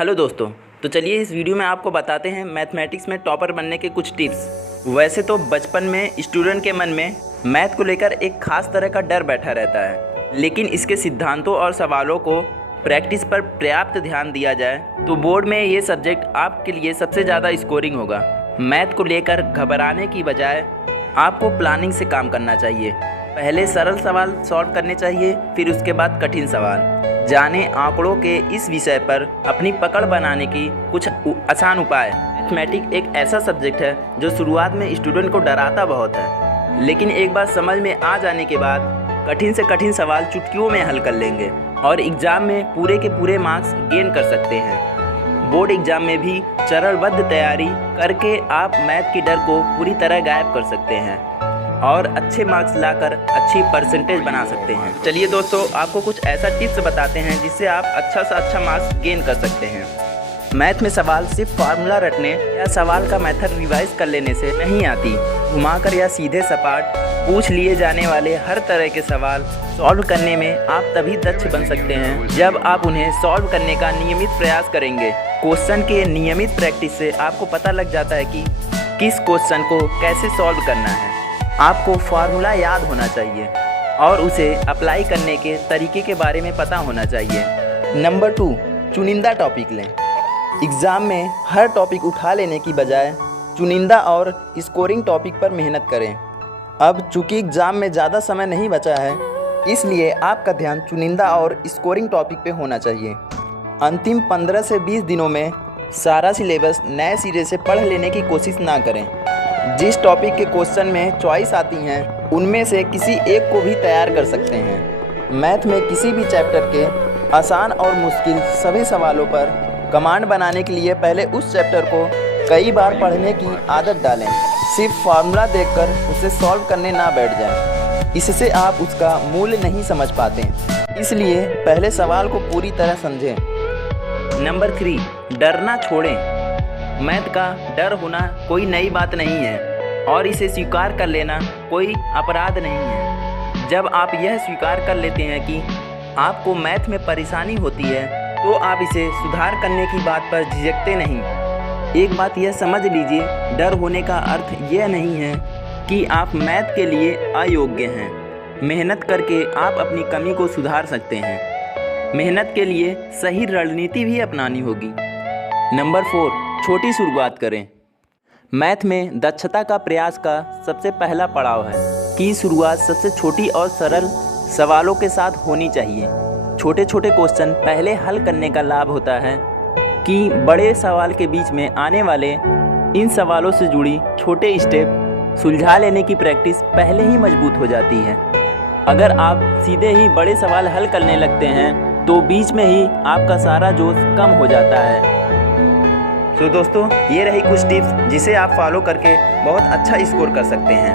Hello दोस्तों, तो चलिए इस वीडियो में आपको बताते हैं मैथमेटिक्स में टॉपर बनने के कुछ टिप्स। वैसे तो बचपन में स्टूडेंट के मन में मैथ को लेकर एक खास तरह का डर बैठा रहता है, लेकिन इसके सिद्धांतों और सवालों को प्रैक्टिस पर पर्याप्त ध्यान दिया जाए तो बोर्ड में ये सब्जेक्ट आपके लिए सबसे ज़्यादा स्कोरिंग होगा। मैथ को लेकर घबराने की बजाय आपको प्लानिंग से काम करना चाहिए। पहले सरल सवाल सॉल्व करने चाहिए, फिर उसके बाद कठिन सवाल। जाने आंकड़ों के इस विषय पर अपनी पकड़ बनाने की कुछ आसान उपाय। मैथमेटिक्स एक ऐसा सब्जेक्ट है जो शुरुआत में स्टूडेंट को डराता बहुत है, लेकिन एक बार समझ में आ जाने के बाद कठिन से कठिन सवाल चुटकियों में हल कर लेंगे और एग्ज़ाम में पूरे के पूरे मार्क्स गेन कर सकते हैं। बोर्ड एग्ज़ाम में भी चरणबद्ध तैयारी करके आप मैथ के डर को पूरी तरह गायब कर सकते हैं और अच्छे मार्क्स लाकर अच्छी परसेंटेज बना सकते हैं। चलिए दोस्तों, आपको कुछ ऐसा टिप्स बताते हैं जिससे आप अच्छा से अच्छा मार्क्स गेन कर सकते हैं। मैथ में सवाल सिर्फ फार्मूला रटने या सवाल का मेथड रिवाइज कर लेने से नहीं आती। घुमाकर या सीधे सपाट पूछ लिए जाने वाले हर तरह के सवाल सॉल्व करने में आप तभी दक्ष बन सकते हैं जब आप उन्हें सॉल्व करने का नियमित प्रयास करेंगे। क्वेश्चन के नियमित प्रैक्टिस से आपको पता लग जाता है कि किस क्वेश्चन को कैसे सॉल्व करना है। आपको फार्मूला याद होना चाहिए और उसे अप्लाई करने के तरीके के बारे में पता होना चाहिए। नंबर 2, चुनिंदा टॉपिक लें। एग्ज़ाम में हर टॉपिक उठा लेने की बजाय चुनिंदा और स्कोरिंग टॉपिक पर मेहनत करें। अब चूँकि एग्ज़ाम में ज़्यादा समय नहीं बचा है, इसलिए आपका ध्यान चुनिंदा और स्कोरिंग टॉपिक पे होना चाहिए। अंतिम 15 से 20 दिनों में सारा सिलेबस नए सिरे से पढ़ लेने की कोशिश ना करें। जिस टॉपिक के क्वेश्चन में चॉइस आती हैं उनमें से किसी एक को भी तैयार कर सकते हैं। मैथ में किसी भी चैप्टर के आसान और मुश्किल सभी सवालों पर कमांड बनाने के लिए पहले उस चैप्टर को कई बार पढ़ने की आदत डालें। सिर्फ फार्मूला देखकर उसे सॉल्व करने ना बैठ जाएं, इससे आप उसका मूल्य नहीं समझ पाते। इसलिए पहले सवाल को पूरी तरह समझें। नंबर 3, डरना छोड़ें। मैथ का डर होना कोई नई बात नहीं है और इसे स्वीकार कर लेना कोई अपराध नहीं है। जब आप यह स्वीकार कर लेते हैं कि आपको मैथ में परेशानी होती है तो आप इसे सुधार करने की बात पर झिझकते नहीं। एक बात यह समझ लीजिए, डर होने का अर्थ यह नहीं है कि आप मैथ के लिए अयोग्य हैं। मेहनत करके आप अपनी कमी को सुधार सकते हैं। मेहनत के लिए सही रणनीति भी अपनानी होगी। नंबर 4, छोटी शुरुआत करें। मैथ में दक्षता का प्रयास का सबसे पहला पड़ाव है कि शुरुआत सबसे छोटी और सरल सवालों के साथ होनी चाहिए। छोटे छोटे क्वेश्चन पहले हल करने का लाभ होता है कि बड़े सवाल के बीच में आने वाले इन सवालों से जुड़ी छोटे स्टेप सुलझा लेने की प्रैक्टिस पहले ही मजबूत हो जाती है। अगर आप सीधे ही बड़े सवाल हल करने लगते हैं तो बीच में ही आपका सारा जोश कम हो जाता है। तो दोस्तों, ये रही कुछ टिप्स जिसे आप फॉलो करके बहुत अच्छा स्कोर कर सकते हैं।